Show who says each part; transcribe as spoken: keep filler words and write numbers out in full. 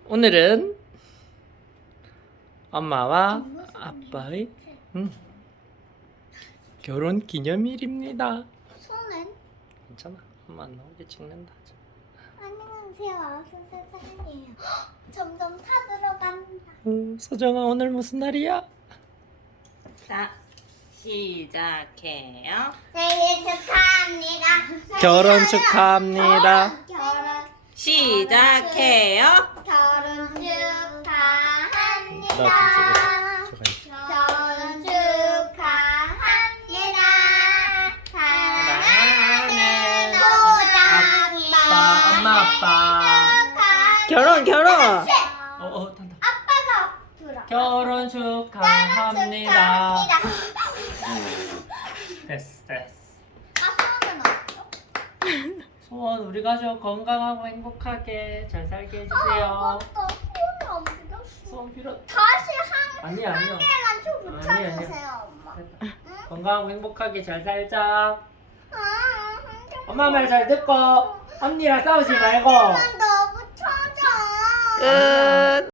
Speaker 1: 오늘은 엄마와 아빠의 음, 결혼 기념일입니다.
Speaker 2: 손은?
Speaker 1: 괜찮아. 엄마 안 나오게 찍는다.
Speaker 2: 안녕하세요. 아순살 사랑이에요. 점점 타들어 간다.
Speaker 1: 음, 소정아 오늘 무슨 날이야?
Speaker 3: 자, 시작해요.
Speaker 2: 생일 축하합니다.
Speaker 1: 결혼 축하합니다.
Speaker 2: 결혼
Speaker 3: 시작해요.
Speaker 2: 결혼 축하합니다.
Speaker 1: 나 좀 찍어.
Speaker 2: 결혼 축하합니다. 사랑하는 소장이
Speaker 1: 아빠, 엄마, 아빠.
Speaker 3: 결혼, 결혼.
Speaker 1: 어, 어, 탄다.
Speaker 2: 아빠가 불어.
Speaker 1: 결혼 축하합니다.
Speaker 2: 축하합니다.
Speaker 1: 됐어, 됐어.
Speaker 2: 아, 소원은 없죠?
Speaker 1: 소원 우리 가족 건강하고 행복하게 잘 살게 해주세요.
Speaker 2: 아, 맞다. 소원이 안 빌었어.
Speaker 1: 소원 빌어.
Speaker 2: 다시 한,
Speaker 1: 아니 아니요.
Speaker 2: 한 개만 좀
Speaker 1: 아니, 아니요.
Speaker 2: 붙여주세요, 엄마.
Speaker 1: 됐다. 건강하고 행복하게 잘 살자.
Speaker 2: 아, 한 개만
Speaker 1: 엄마 말 잘 듣고 언니랑 싸우지 말고.
Speaker 2: 더 붙여줘.
Speaker 3: 끝.